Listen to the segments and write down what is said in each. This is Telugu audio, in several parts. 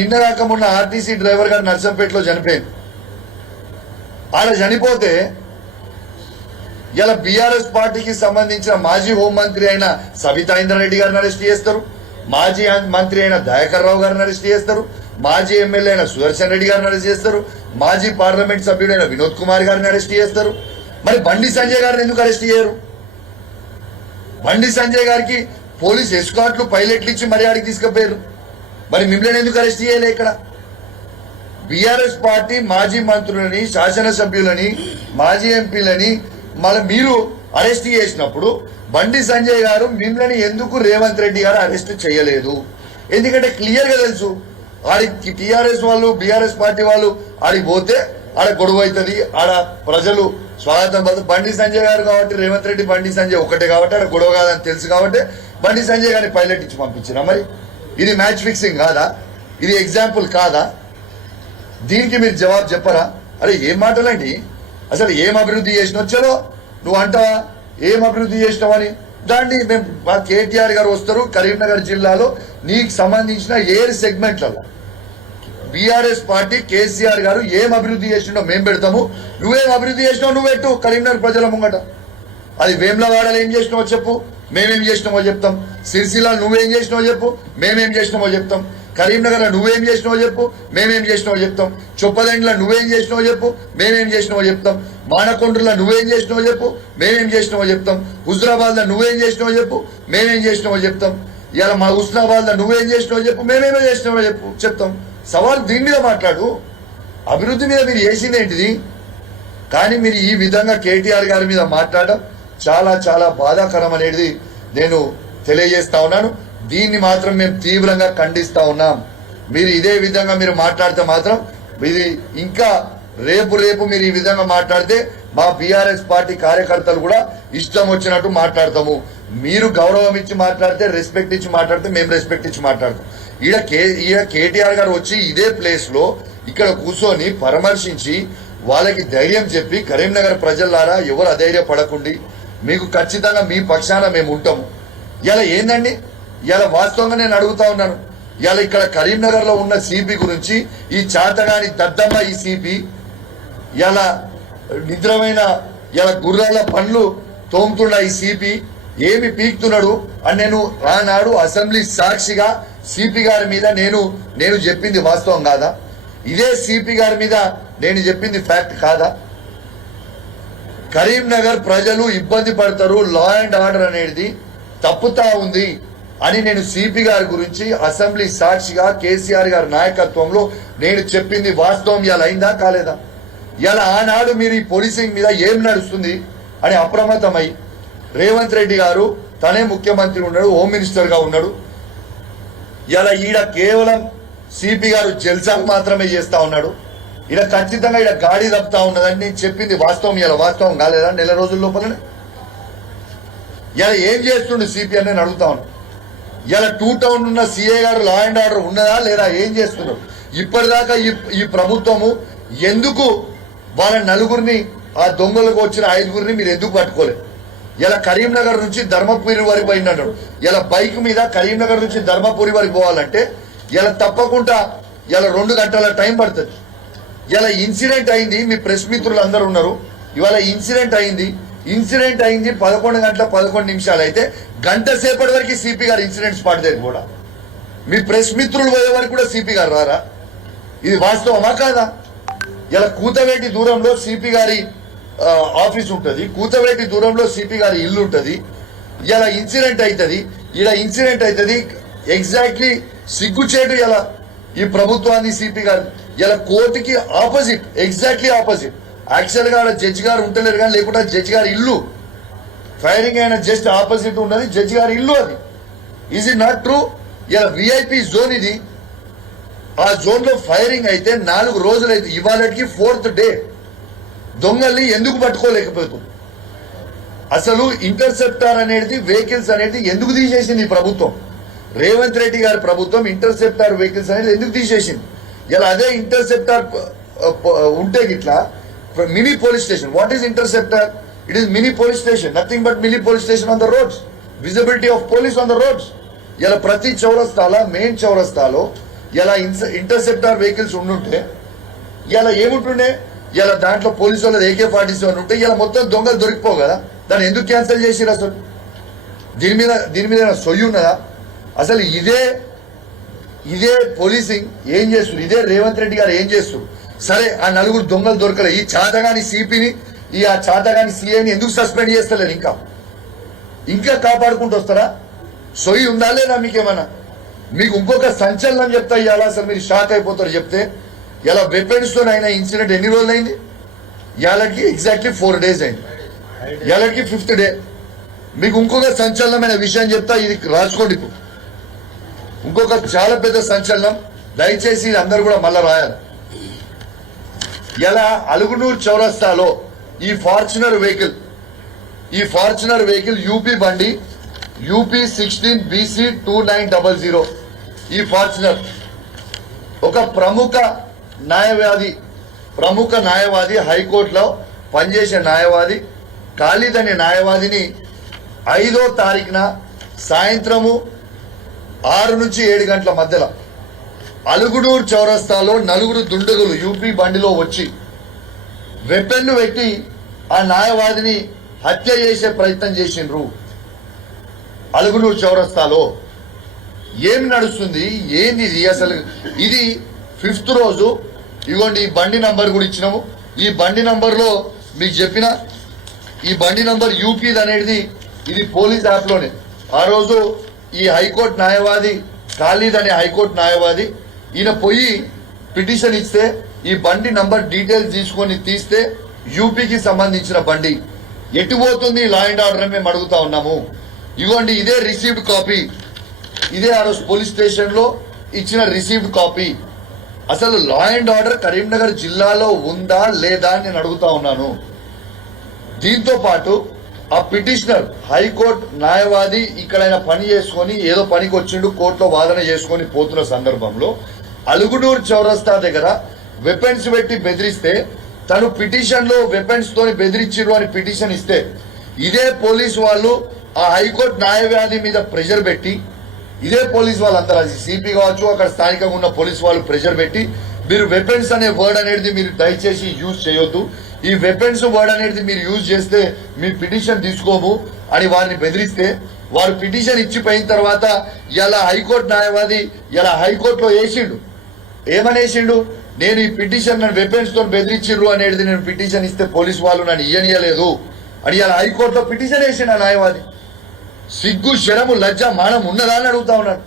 నిన్న దాకా మొన్న ఆర్టీసీ డ్రైవర్ గారు నర్సంపేటలో చనిపోయింది. ఆడ చనిపోతే ఇలా బీఆర్ఎస్ పార్టీకి సంబంధించిన మాజీ హోంమంత్రి అయిన సబితా ఇంద్రారెడ్డి గారిని అరెస్ట్ చేస్తారు, మాజీ మంత్రి అయిన దయాకర్ రావు గారిని అరెస్ట్ చేస్తారు, మాజీ ఎమ్మెల్యే అయిన సుదర్శన్ రెడ్డి గారిని అరెస్ట్ చేస్తారు, మాజీ పార్లమెంట్ సభ్యుడైన వినోద్ కుమార్ గారిని అరెస్ట్ చేస్తారు. మరి బండి సంజయ్ గారిని ఎందుకు అరెస్ట్ చేయరు? బండి సంజయ్ గారికి పోలీస్ ఎస్కార్ట్లు పైలట్లు ఇచ్చి మరి ఆడికి తీసుకుపోయారు. మరి మిమ్మల్ని ఎందుకు అరెస్ట్ చేయలే? ఇక్కడ బీఆర్ఎస్ పార్టీ మాజీ మంత్రులని, శాసనసభ్యులని, మాజీ ఎంపీలని మళ్ళీ మీరు అరెస్ట్ చేసినప్పుడు బండి సంజయ్ గారు మిమ్మల్ని ఎందుకు రేవంత్ రెడ్డి గారు అరెస్ట్ చేయలేదు? ఎందుకంటే క్లియర్ గా తెలుసు ఆడికి టీఆర్ఎస్ వాళ్ళు, బీఆర్ఎస్ పార్టీ వాళ్ళు ఆడికి పోతే ఆడ గొడవ అవుతుంది, ఆడ ప్రజలు స్వాగతం పడుతుంది. బండి సంజయ్ గారు కాబట్టి రేవంత్ రెడ్డి బండి సంజయ్ ఒకటే కాబట్టి ఆడ గొడవ కాదని తెలుసు కాబట్టి బండి సంజయ్ గారిని పైలట్ ఇచ్చి పంపించినా? మరి ఇది మ్యాచ్ ఫిక్సింగ్ కాదా? ఇది ఎగ్జాంపుల్ కాదా? దీనికి మీరు జవాబు చెప్పరా? అరే ఏం మాటలండి, అసలు ఏం అభివృద్ధి చేసినావు? చలో నువ్వు అంటావా ఏం అభివృద్ధి చేసినావని? దాన్ని మేము మా కేటీఆర్ గారు వస్తారు కరీంనగర్ జిల్లాలో నీకు సంబంధించిన ఏ సెగ్మెంట్లలో బీఆర్ఎస్ పార్టీ కేసీఆర్ గారు ఏం అభివృద్ధి చేసినో మేము పెడతాము. నువ్వేం అభివృద్ధి చేసినావు నువ్వు పెట్టు కరీంనగర్ ప్రజల ముంగట. అది వేములవాడలో ఏం చేసినావో చెప్పు, మేమేం చేసినామో చెప్తాం. సిరిసిల్ల నువ్వేం చేసినావో చెప్పు, మేమేం చేసినామో చెప్తాం. కరీంనగర్ నువ్వేం చేసినావో చెప్పు, మేమేం చేసినావో చెప్తాం. చొప్పదండిలో నువ్వేం చేసినావో చెప్పు, మేమేం చేసినావో చెప్తాం. మానకొండలో నువ్వేం చేసినావో చెప్పు, మేమేం చేసినావో చెప్తాం. హుజరాబాద్ లో నువ్వేం చేసినావో చెప్పు, మేమేం చేసినావో చెప్తాం. ఇలా మా హుస్నాబాద్ లో నువ్వేం చేసినావో చెప్పు, మేమేమో చేసినావో చెప్తాం. సవాల్ దీని మీద మాట్లాడు. అభివృద్ధి మీద మీరు చేసింది ఏంటిది? కానీ మీరు ఈ విధంగా కేటీఆర్ గారి మీద మాట్లాడడం చాలా చాలా బాధాకరం అనేది నేను తెలియజేస్తా ఉన్నాను. దీన్ని మాత్రం మేము తీవ్రంగా ఖండిస్తా ఉన్నాం. మీరు ఇదే విధంగా మీరు మాట్లాడితే మాత్రం ఇది ఇంకా రేపు మీరు ఈ విధంగా మాట్లాడితే మా బీఆర్ఎస్ పార్టీ కార్యకర్తలు కూడా ఇష్టం వచ్చినట్టు మాట్లాడతాము. మీరు గౌరవం ఇచ్చి మాట్లాడితే, రెస్పెక్ట్ ఇచ్చి మాట్లాడితే మేము రెస్పెక్ట్ ఇచ్చి మాట్లాడతాం. ఈడ కేటీఆర్ గారు వచ్చి ఇదే ప్లేస్ లో ఇక్కడ కూర్చొని పరామర్శించి వాళ్ళకి ధైర్యం చెప్పి, కరీంనగర్ ప్రజలారా ఎవరు అధైర్యపడకండి, మీకు ఖచ్చితంగా మీ పక్షాన మేము ఉంటాము. ఇలా ఏందండి, ఇలా వాస్తవంగా నేను అడుగుతా ఉన్నాను. ఇలా ఇక్కడ కరీంనగర్ లో ఉన్న సిపి గురించి ఈ చాతగాని దద్దమ్మ ఈ సిపి ఇలా నిద్రమైన ఇలా గుర్రాల పండ్లు తోముతున్న ఈ సిపి ఏమి పీక్తున్నాడు అని నేను ఆనాడు అసెంబ్లీ సాక్షిగా సిపి గారి మీద నేను చెప్పింది వాస్తవం కాదా? ఇదే సిపి గారి మీద నేను చెప్పింది ఫ్యాక్ట్ కాదా? కరీంనగర్ ప్రజలు ఇబ్బంది పడతారు, లా అండ్ ఆర్డర్ అనేది తప్పుతా ఉంది అని నేను సిపి గారి గురించి అసెంబ్లీ సాక్షిగా కేసీఆర్ గారి నాయకత్వంలో నేను చెప్పింది వాస్తవం. ఇలా అయిందా కాలేదా? ఇలా ఆనాడు మీరు ఈ పోలీసింగ్ మీద ఏం నడుస్తుంది అని అప్రమత్తమై రేవంత్ రెడ్డి గారు తనే ముఖ్యమంత్రి ఉన్నాడు, హోమ్ మినిస్టర్ గా ఉన్నాడు. ఇలా ఈడ కేవలం సిపి గారు జల్సాకు మాత్రమే చేస్తా ఉన్నాడు. ఇలా ఖచ్చితంగా ఇలా గాడి తప్పుతా ఉన్నదని నేను చెప్పింది వాస్తవం. ఇలా వాస్తవం కాలేదా? నెల రోజుల లోపలనే ఇలా ఏం చేస్తుండే సిపి అని నేను అడుగుతా ఉన్నాను. ఇలా 2 టౌన్ ఉన్న సిఏ గారు లా అండ్ ఆర్డర్ ఉన్నదా లేదా? ఏం చేస్తున్నారు? ఇప్పటిదాకా ఈ ప్రభుత్వము ఎందుకు వాళ్ళ నలుగురిని, ఆ దొంగలకు వచ్చిన 5గురిని మీరు ఎందుకు పట్టుకోలేదు? ఇలా కరీంనగర్ నుంచి ధర్మపురి వరకు పోయినాడు. ఇలా బైక్ మీద కరీంనగర్ నుంచి ధర్మపురి వరకు పోవాలంటే ఇలా తప్పకుండా ఇలా 2 గంటల టైం పడుతుంది. ఇలా ఇన్సిడెంట్ అయింది, మీ ప్రెస్ మిత్రులు అందరూ ఉన్నారు. ఇవాళ ఇన్సిడెంట్ అయింది 11 గంటల 11 నిమిషాలు అయితే గంట సేపటి వరకు సిపి గారు ఇన్సిడెంట్ స్పాట్ దగ్గర కూడా మీ ప్రెస్ మిత్రులు పోయే వరకు కూడా సిపి గారు రారా? ఇది వాస్తవమా కాదా? ఇలా కూతవేటి దూరంలో సిపి గారి ఆఫీస్ ఉంటుంది, కూతవేటి దూరంలో సిపి గారి ఇల్లు ఉంటుంది. ఇలా ఇన్సిడెంట్ అవుతుంది, ఇలా ఇన్సిడెంట్ అవుతుంది. ఎగ్జాక్ట్లీ సిగ్గుచేటు ఇలా ఈ ప్రభుత్వాన్ని సిపి గారు ఇలా కోర్టుకి ఆపోజిట్, ఎగ్జాక్ట్లీ ఆపోజిట్. యాక్చువల్ గా జడ్జి గారు ఉంటలేరు కానీ, లేకుంటే జడ్జి గారి ఇల్లు ఫైరింగ్ అయిన జస్ట్ ఆపోజిట్ ఉన్నది జడ్జి గారి ఇల్లు. అది ఈజ్ ఇట్ నాట్ ట్రూ? ఇలా విఐపి జోన్ ఇది. ఆ జోన్ లో ఫైరింగ్ అయితే 4 రోజులు అయితే ఇవాళకి 4th డే. దొంగల్ని ఎందుకు పట్టుకోలేకపోతుంది? అసలు ఇంటర్సెప్టార్ అనేది వెహికల్స్ అనేది ఎందుకు తీసేసింది ఈ ప్రభుత్వం? రేవంత్ రెడ్డి గారి ప్రభుత్వం ఇంటర్సెప్టార్ వెహికల్స్ అనేది ఎందుకు తీసేసింది? ఇలా అదే ఇంటర్సెప్టార్ ఉంటే గిట్లా mini police station. What is interceptor? It is mini police station, nothing but mini police station on the roads, visibility of police on the roads. ఇలా ప్రతి చౌరస్తాలో, మెయిన్ చౌరస్తాలో ఇలా ఇంటర్సెప్టార్ వెహికల్స్ ఉండుంటే ఇలా ఏముంటుండే, ఇలా దాంట్లో పోలీసు వాళ్ళది AK-47 ఉంటే ఇలా మొత్తం దొంగలు దొరికిపోవు కదా. దాన్ని ఎందుకు క్యాన్సిల్ చేసిరు అసలు? దీని మీద సొయ్యి ఉన్నదా అసలు? ఇదే పోలీసింగ్ ఏం చేస్తారు? ఇదే రేవంత్ రెడ్డి గారు ఏం చేస్తారు? సరే, ఆ నలుగురు దొంగలు దొరకలే, ఈ చాతగాని సిపిని ఆ చాతగాని సిఐని ఎందుకు సస్పెండ్ చేస్తలేరు? ఇంకా కాపాడుకుంటూ వస్తారా? సొయ్యి ఉందా లేదా మీకేమన్నా? మీకు ఇంకొక సంచలనం చెప్తా ఇవాళ, అసలు మీరు షాక్ అయిపోతారు చెప్తే. ఇలా వెపన్స్ తో అయిన ఇన్సిడెంట్ ఎన్ని రోజులు అయింది? ఇవాళకి ఎగ్జాక్ట్లీ 4 days అయింది. ఇవాళకి 5th day. మీకు ఇంకొక సంచలనమైన విషయం చెప్తా, ఇది రాసుకోండి. ఇంకొక చాలా పెద్ద సంచలనం, దయచేసి ఇది అందరు కూడా మళ్ళా రాయాలి. ఇలా అలుగునూరు చౌరస్తాలో ఈ ఫార్చునర్ వెహికల్ యూపీ బండి UP 16 BC 2900. ఈ ఫార్చునర్ ఒక ప్రముఖ న్యాయవాది హైకోర్టులో పనిచేసే న్యాయవాది ఖాళీద్ అనే న్యాయవాదిని 5వ తారీఖున సాయంత్రము 6 నుంచి 7 గంటల మధ్యలో అలుగునూరు చౌరస్తాలో నలుగురు దుండగులు యూపీ బండిలో వచ్చి వెపన్ను పెట్టి ఆ న్యాయవాదిని హత్య చేసే ప్రయత్నం చేసిండ్రు. అలుగునూరు చౌరస్తాలో ఏమి నడుస్తుంది? ఏంది ఇది అసలు? ఇది 5th రోజు. ఇగోండి, ఈ బండి నంబర్ కూడా ఇచ్చినాము. ఈ బండి నంబర్లో మీకు చెప్పిన ఈ బండి నంబర్ యూపీది అనేది ఇది పోలీస్ యాప్ లోనే. ఆ రోజు ఈ హైకోర్టు న్యాయవాది ఖాళీద్ అనే హైకోర్టు న్యాయవాది ఈయన పోయి పిటిషన్ ఇస్తే ఈ బండి నంబర్ డీటెయిల్స్ తీసుకొని తీస్తే యూపీకి సంబంధించిన బండి ఎటు పోతుంది లా అండ్ ఆర్డర్ మేము అడుగుతా ఉన్నాము. ఇగోండి, ఇదే రిసీవ్డ్ కాపీ, ఇదే ఆ రోజు పోలీస్ స్టేషన్ లో ఇచ్చిన రిసీవ్డ్ కాపీ. అసలు లా అండ్ ఆర్డర్ కరీంనగర్ జిల్లాలో ఉందా లేదా అని నేను అడుగుతా ఉన్నాను. దీంతో పాటు ఆ పిటిషనర్ హైకోర్టు న్యాయవాది ఇక్కడ ఆయన పని చేసుకొని ఏదో పనికి వచ్చిండు, కోర్టులో వాదన చేసుకొని పోతున్న సందర్భంలో అలుగునూరు చౌరస్తా దగ్గర వెపన్స్ పెట్టి బెదిరిస్తే తను పిటిషన్ లో వెపన్స్ తోని బెదిరించిరు అని పిటిషన్ ఇస్తే ఇదే పోలీసు వాళ్ళు ఆ హైకోర్టు న్యాయవాది మీద ప్రెషర్ పెట్టి, ఇదే పోలీసు వాళ్ళందరూ అది సిపి కావచ్చు, అక్కడ స్థానికంగా ఉన్న పోలీసు వాళ్ళు ప్రెషర్ పెట్టి మీరు వెపన్స్ అనే వర్డ్ అనేది మీరు దయచేసి యూజ్ చేయొద్దు, ఈ వెపన్స్ వర్డ్ అనేది మీరు యూజ్ చేస్తే మీ పిటిషన్ తీసుకోము అని వారిని బెదిరిస్తే వారు పిటిషన్ ఇచ్చిపోయిన తర్వాత ఇలా హైకోర్టు న్యాయవాది ఇలా హైకోర్టులో వేసిండు. ఏమనేసిండు? నేను ఈ పిటిషన్ నన్ను వెపన్స్ తో బెదిరించిండ్రు అనేది నేను పిటిషన్ ఇస్తే పోలీసు వాళ్ళు నన్ను ఇయ్యనియలేదు అని ఇలా హైకోర్టులో పిటిషన్ వేసిండు ఆ న్యాయవాది. సిగ్గు, శరము, లజ్జ, మానం ఉన్నదా అని అడుగుతా ఉన్నాడు.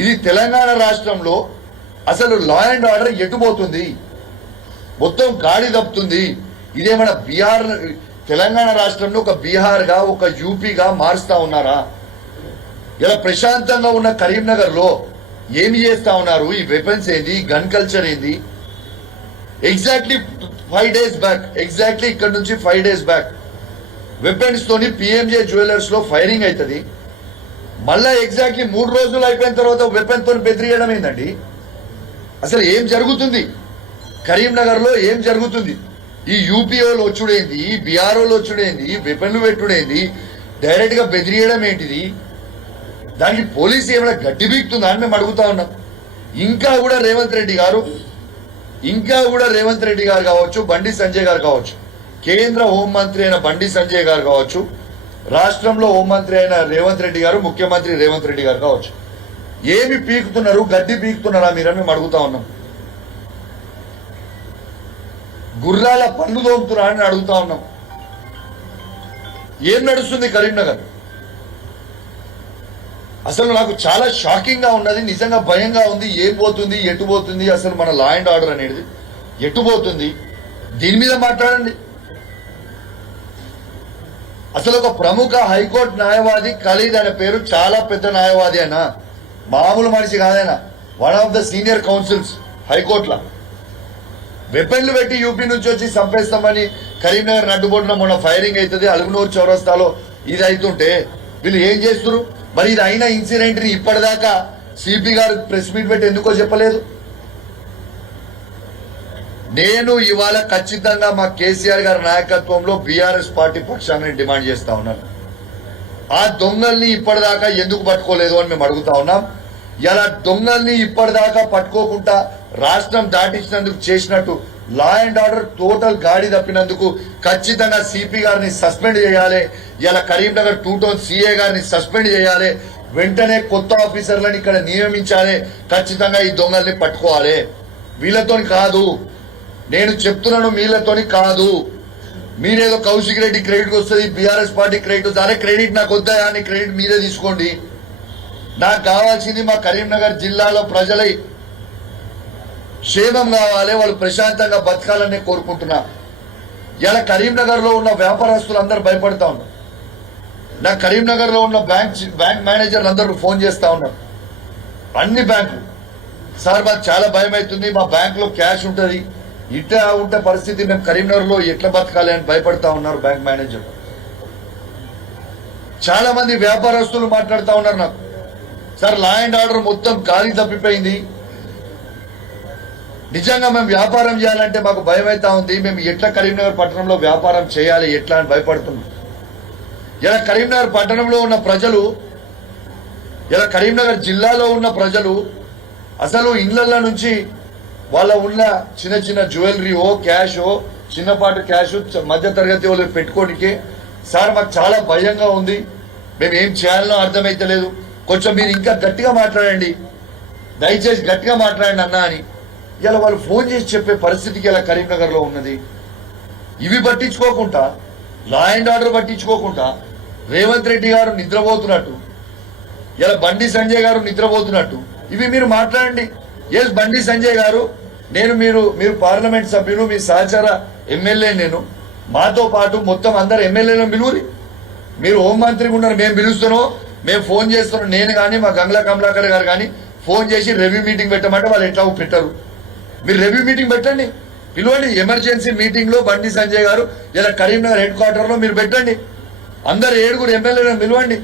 ఇది తెలంగాణ రాష్ట్రంలో అసలు లా అండ్ ఆర్డర్ ఎటుపోతుంది? మొత్తం గాడి తప్పుతుంది. ఇదేమైనా బీహార్, తెలంగాణ రాష్ట్రంలో ఒక బీహార్గా ఒక యూపీగా మారుస్తా ఉన్నారా? ఇలా ప్రశాంతంగా ఉన్న కరీంనగర్ లో ఏమి చేస్తా ఉన్నారు? ఈ వెపన్స్ ఏంది? గన్ కల్చర్ ఏంది? ఎగ్జాక్ట్లీ 5 days బ్యాక్, ఎగ్జాక్ట్లీ ఇక్కడ నుంచి 5 days బ్యాక్ వెపన్స్ తోని PMJ జ్యువెలర్స్ లో ఫైరింగ్ అవుతుంది. మళ్ళా ఎగ్జాక్ట్లీ 3 రోజులు అయిపోయిన తర్వాత వెపన్ తోని బెదిరియడం ఏందండి? అసలు ఏం జరుగుతుంది కరీంనగర్ లో? ఏం జరుగుతుంది? ఈ యూపీఓలు వచ్చుడేంది, బీఆర్ఓలు వచ్చుడేంది, వెపన్లు పెట్టుడేంది, డైరెక్ట్ గా బెదిరియడం ఏంటిది? దానికి పోలీసు ఏమైనా గడ్డి బీక్తుందా అని మేము అడుగుతా ఉన్నాం. ఇంకా కూడా రేవంత్ రెడ్డి గారు కావచ్చు, బండి సంజయ్ గారు కావచ్చు, కేంద్ర హోంమంత్రి అయిన బండి సంజయ్ గారు కావచ్చు, రాష్ట్రంలో హోంమంత్రి అయిన రేవంత్ రెడ్డి గారు, ముఖ్యమంత్రి రేవంత్ రెడ్డి గారు కావచ్చు, ఏమి పీకుతున్నారు? గడ్డి పీకుతున్నారా మీరని మేము అడుగుతా ఉన్నాం. గుర్రాల పన్ను దోపుతున్నారా అని అడుగుతా ఉన్నాం. ఏం నడుస్తుంది కరీంనగర్? అసలు నాకు చాలా షాకింగ్ గా ఉన్నది, నిజంగా భయంగా ఉంది. ఏం పోతుంది, ఎటు పోతుంది అసలు మన లా అండ్ ఆర్డర్ అనేది? ఎటు పోతుంది? దీని మీద మాట్లాడండి. అసలు ఒక ప్రముఖ హైకోర్టు న్యాయవాది ఖాళీద్ అనే పేరు, చాలా పెద్ద న్యాయవాది అయినా, మామూలు మనిషి కాదైనా, 1 of the senior counsels హైకోర్టులో వెపన్లు పెట్టి యూపీ నుంచి వచ్చి చంపేస్తామని కరీంనగర్ నడ్డుబొడ్డున మొన్న ఫైరింగ్ అవుతుంది, అలుగునూరు చౌరస్తాలో ఇది అవుతుంటే వీళ్ళు ఏం చేస్తున్నారు? మరి ఇది అయిన ఇన్సిడెంట్ ని ఇప్పటిదాకా సిపి గారు ప్రెస్ మీట్ పెట్టి ఎందుకో చెప్పలేదు? నేను ఇవాళ ఖచ్చితంగా మా కేసీఆర్ గారి నాయకత్వంలో బీఆర్ఎస్ పార్టీ పక్షాన్ని డిమాండ్ చేస్తా ఉన్నాను. ఆ దొంగల్ని ఇప్పటిదాకా ఎందుకు పట్టుకోలేదు అని మేము అడుగుతా ఉన్నాం. ఇలా దొంగల్ని ఇప్పటిదాకా పట్టుకోకుండా రాష్ట్రం దాటించినందుకు చేసినట్టు లా అండ్ ఆర్డర్ టోటల్ గాడి తప్పినందుకు ఖచ్చితంగా సిపి గారిని సస్పెండ్ చేయాలి. ఇలా కరీంనగర్ 2 టౌన్ సిఏ గారిని సస్పెండ్ చేయాలి. వెంటనే కొత్త ఆఫీసర్లను ఇక్కడ నియమించాలి. ఖచ్చితంగా ఈ దొంగల్ని పట్టుకోవాలి. వీళ్ళతోని కాదు, నేను చెప్తున్నాను, వీళ్ళతోని కాదు. మీరేదో కౌశిక్ రెడ్డి క్రెడిట్ వస్తుంది, బీఆర్ఎస్ పార్టీ క్రెడిట్ వస్తుంది. అరే క్రెడిట్ నాకు వద్దా అని క్రెడిట్ మీరే తీసుకోండి. నాకు కావాల్సింది మా కరీంనగర్ జిల్లాలో ప్రజల క్షేమం కావాలి, వాళ్ళు ప్రశాంతంగా బతకాలని కోరుకుంటున్నా. ఇలా కరీంనగర్ లో ఉన్న వ్యాపారస్తులు అందరూ భయపడతా ఉన్నారు. నా కరీంనగర్ లో ఉన్న బ్యాంక్ మేనేజర్లు అందరూ ఫోన్ చేస్తా ఉన్నారు. అన్ని బ్యాంకులు, సార్ మాకు చాలా భయం అవుతుంది, మా బ్యాంక్ లో క్యాష్ ఉంటుంది, ఇట్లా ఉంటే పరిస్థితి మేము కరీంనగర్ లో ఎట్లా బతకాలి అని భయపడతా ఉన్నారు బ్యాంక్ మేనేజర్. చాలా మంది వ్యాపారస్తులు మాట్లాడుతూ ఉన్నారు నాకు, సార్ లా అండ్ ఆర్డర్ మొత్తం గాలి తప్పిపోయింది, నిజంగా మేము వ్యాపారం చేయాలంటే మాకు భయం అవుతా ఉంది, మేము ఎట్లా కరీంనగర్ పట్టణంలో వ్యాపారం చేయాలి ఎట్లా అని భయపడుతున్నాం. ఇలా కరీంనగర్ పట్టణంలో ఉన్న ప్రజలు, ఇలా కరీంనగర్ జిల్లాలో ఉన్న ప్రజలు అసలు ఇళ్ల నుంచి వాళ్ళ ఉన్న చిన్న చిన్న జ్యువెలరీయో క్యాషో చిన్నపాటి క్యాష్ మధ్య తరగతి వాళ్ళు పెట్టుకోనికే సార్ మాకు చాలా భయంగా ఉంది, మేము ఏం చేయాలనో అర్థమైతలేదు, కొంచెం మీరు ఇంకా గట్టిగా మాట్లాడండి, దయచేసి గట్టిగా మాట్లాడండి అన్నా అని ఇలా వాళ్ళు ఫోన్ చేసి చెప్పే పరిస్థితికి ఇలా కరీంనగర్ లో ఉన్నది. ఇవి పట్టించుకోకుండా, లా అండ్ ఆర్డర్ పట్టించుకోకుండా రేవంత్ రెడ్డి గారు నిద్రపోతున్నట్టు, ఇలా బండి సంజయ్ గారు నిద్రపోతున్నట్టు ఇవి మీరు మాట్లాడండి. ఎస్ బండి సంజయ్ గారు, నేను మీరు పార్లమెంట్ సభ్యులు, మీ సహచార ఎమ్మెల్యే, నేను మాతో పాటు మొత్తం అందరు ఎమ్మెల్యేలను పిలువురి. మీరు హోంమంత్రిగా ఉన్నారు, మేము పిలుస్తున్నాం, మేము ఫోన్ చేస్తున్నాం, నేను కానీ మా గంగ్లా కమలాకర్ గారు కానీ ఫోన్ చేసి రివ్యూ మీటింగ్ పెట్టమంటే వాళ్ళు ఎట్లా పెట్టరు. మీరు రివ్యూ మీటింగ్ పెట్టండి, పిలవండి. ఎమర్జెన్సీ మీటింగ్ లో బండి సంజయ్ గారు ఇలా కరీంనగర్ హెడ్ క్వార్టర్ లో మీరు పెట్టండి. అందరు 7 ఎమ్మెల్యేలను పిలవండి.